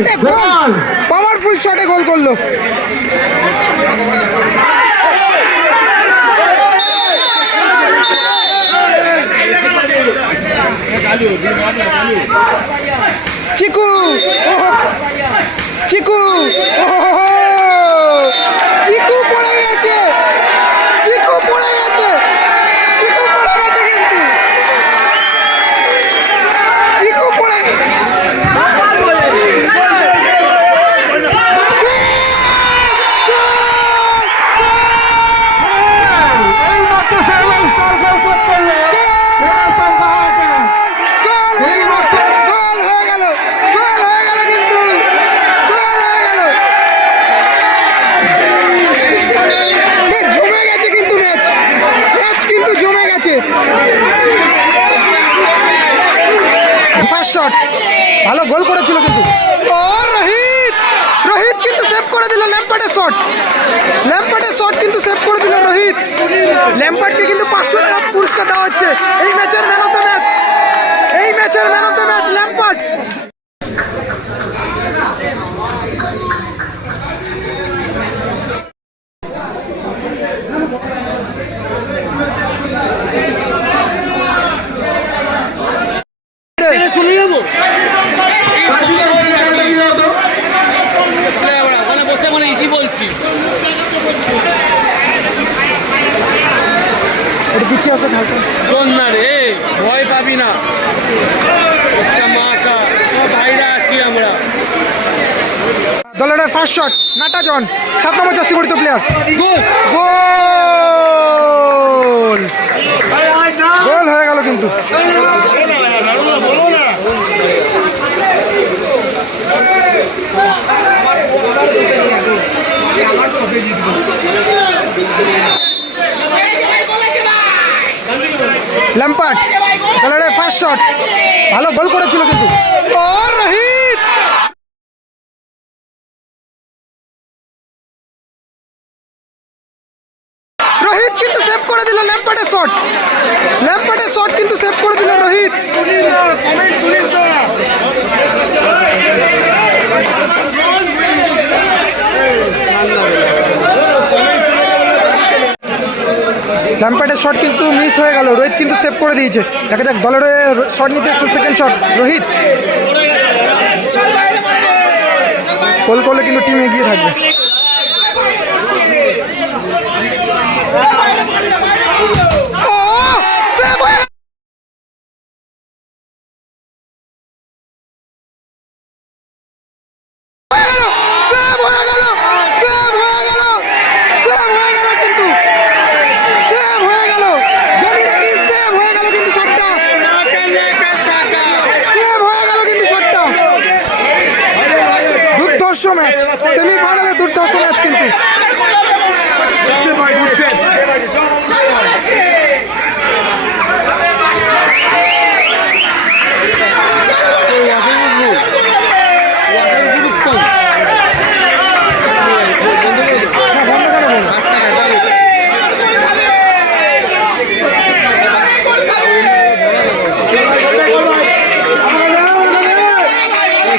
ওটা গোল! পাওয়ারফুল শটে গোল করল। চিকু! চিকু ওহো, চিকু পড়ে গেছে চিকু পড়ে গেছে চিকু পড়ে গেছে কিন্তু চিকু পড়ে গেছে এই মাত্র সেভেন স্টার গোল শট করল এরা সংখ্যা আছে গোল হয়ে গেল গোল হয়ে গেল গোল হয়ে গেল কিন্তু গোল হয়ে গেল ম্যাচ জমে গেছে কিন্তু ম্যাচ ম্যাচ কিন্তু জমে গেছে ফার্স্ট শট ভালো গোল করেছিল কিন্তু। রোহিত! রোহিত কিন্তু সেভ করে দিল ল্যাম্পার্ডের শট ল্যাম্পার্ডের শট কিন্তু সেভ করে দিল রোহিত। ল্যাম্পার্ডকে কিন্তু পাঁচশো টাকা পুরস্কার দেওয়া হচ্ছে। এই ম্যাচের ম্যান অফ দ্য ম্যাচ এই ম্যাচের man of the match Lampard. পিছিয়ে আসো হালকা শোন না রে ভয় পাবি না। মা কা ভাইরা আছি আমরা। দলের ফার্স্ট শট নাটাজন সাত নম্বর জার্সি পরিত প্লেয়ার গোল। গোল হয়ে গেল কিন্তু। ল্যাম্পার্ড তাহলে ফার্স্ট শট ভালো গোল করেছিল কিন্তু। রোহিত! রোহিত কিন্তু সেভ করে ল্যাম্পার্টের শট ল্যাম্পার্টের শট কিন্তু সেভ করে দিল রোহিত। ল্যাম্পার্ডের শট কিন্তু মিস হয়ে গেল। রোহিত কিন্তু সেভ করে দিয়েছে। দেখা যাক, দলের শট নিতে এসছে সেকেন্ড শট রোহিত। গোল করলে কিন্তু টিম এগিয়ে থাকবে ও সেভ হয়ে গেল। হয়ে গেল সেভ হয়ে গেল সেভ হয়ে গেল সেভ হয়ে গেল কিন্তু সেভ হয়ে গেল জানি নাকি সেভ হয়ে গেল কিন্তু শটটা সেভ হয়ে গেল কিন্তু শটটা দুর্ধর্ষ ম্যাচ সেমিফাইনালে দুর্ধর্ষ ম্যাচ কিন্তু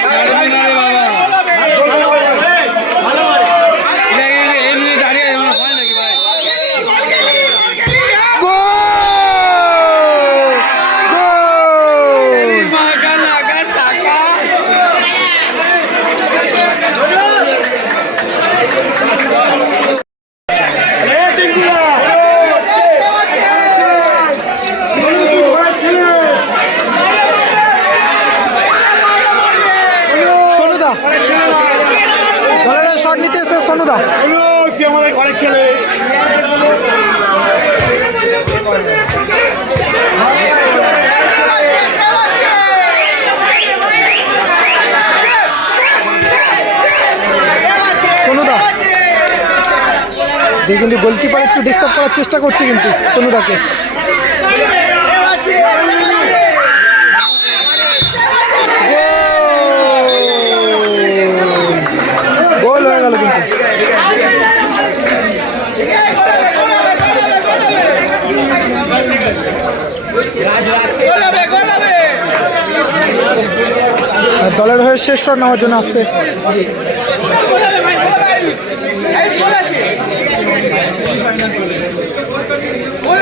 ছাড়বি না রে বাবা এমনি দাঁড়িয়ে আমরা হয় নাকি ভাই গোল গোল মাগা লাগা টাকা সোনুদা দলের শট নিতে এসে সোনুদা আমাদের ঘরের ছেলে। কিন্তু গোলকিপার একটু ডিস্টার্ব করার চেষ্টা করছে কিন্তু সোনুদাকে গোল হয়ে গেল কিন্তু রাজ রাজ আর দলের হয়ে শেষ শট নেওয়ার জন্য আসছে। গোল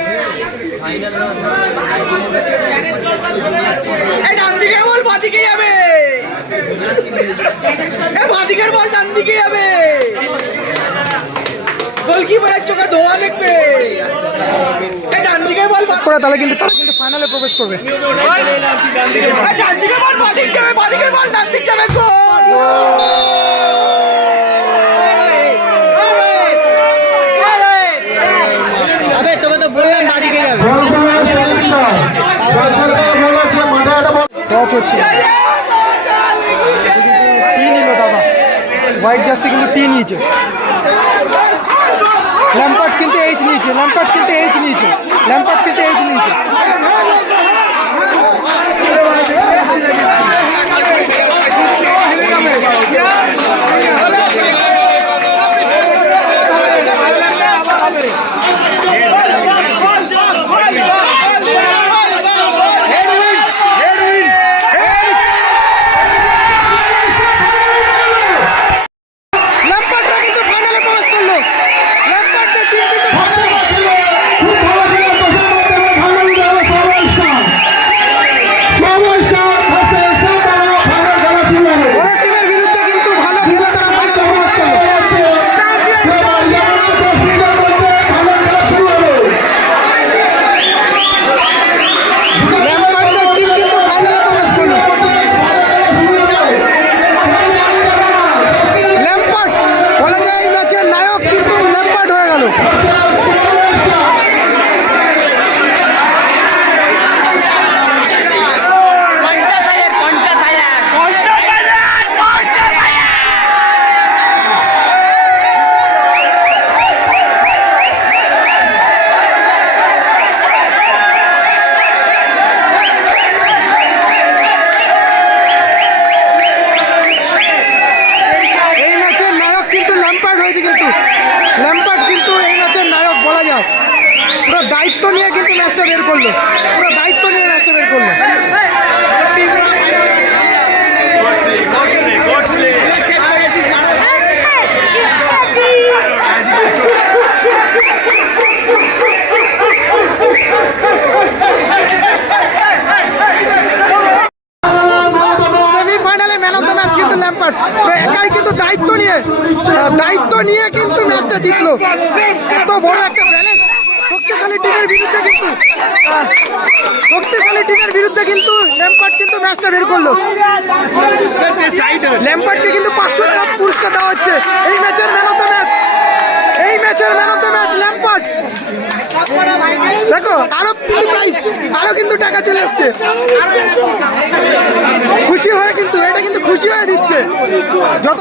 ডান দিকে বল বাদিকে যাবে। এই বাদিকের বল ডান দিকে যাবে। গোলকিপারের চোখে ধোয়া দেখবে। এই ডান দিকে বল বা- করে তাহলে কিন্তু তারা কিন্তু ফাইনালে প্রবেশ করবে। এই ডান দিকে বল বাদিক যাবে বাদিকের বল ডান দিক যাবে গোল। আবে তোকে তো বললাম বাদিকে যাবে। টচ হচ্ছে। টি নিল দাদা। হোয়াইট জার্সি কিন্তু টি নিয়েছে। ল্যাম্পার্ট কিন্তু এইচ নিয়েছে। ল্যাম্পার্ট কিন্তু এইচ নিয়েছে। ল্যাম্পার্ট কিন্তু এইচ নিয়েছে ল্যাম্পার্টরা কিন্তু ফাইনালে প্রবেশ করল ল্যাম্পার্টের টিম কিন্তু ফাইনালে খুব ভালো ছিল, দশের মধ্যে ফাইনাল গেল সবাই স্টার। সবাই স্টার, ফার্স্টে স্টার তারা ফাইনাল খেলা শুরু হবে। বড় টিমের বিরুদ্ধে কিন্তু ভালো খেলে তারা ফাইনালে প্রবেশ করল সেবার যেমন আছে, ফিল্ডের মধ্যে ফাইনাল খেলা শুরু হবে। ল্যাম্পার্টের টিম কিন্তু ফাইনালে প্রবেশ করল ল্যাম্পার্ট বলা যায় এই ম্যাচের নায়ক কিন্তু ল্যাম্পার্ট হয়ে গেল এই ম্যাচের নায়ক কিন্তু ল্যাম্পার্ট হয়েছে কিন্তু ল্যাম্পার্ট কিন্তু এই ম্যাচের নায়ক বলা যায় পুরো দায়িত্ব নিয়ে কিন্তু ম্যাচটা বের করল। পুরো দায়িত্ব নিয়ে ম্যাচটা বের করল। কিন্তু দায়িত্ব নিয়ে দায়িত্ব নিয়ে কিন্তু ম্যাচটা জিতলো। এত বড় একটা ব্যালেন্স শক্তিশালী টিমের বিরুদ্ধে কিন্তু শক্তিশালী টিমের বিরুদ্ধে কিন্তু ল্যাম্পার্ড কিন্তু ম্যাচটা বের করল। ল্যাম্পার্ডকে কিন্তু পাঁচশো টাকা পুরস্কার দেওয়া হচ্ছে। এই ম্যাচের ম্যান অফ দ্য ম্যাচ এই ম্যাচের man of the match Lampard দেখো, আরও কিন্তু প্রাইস আরও কিন্তু টাকা চলে আসছে। খুশি হয়ে কিন্তু, এটা কিন্তু খুশি হয়ে দিচ্ছে। যত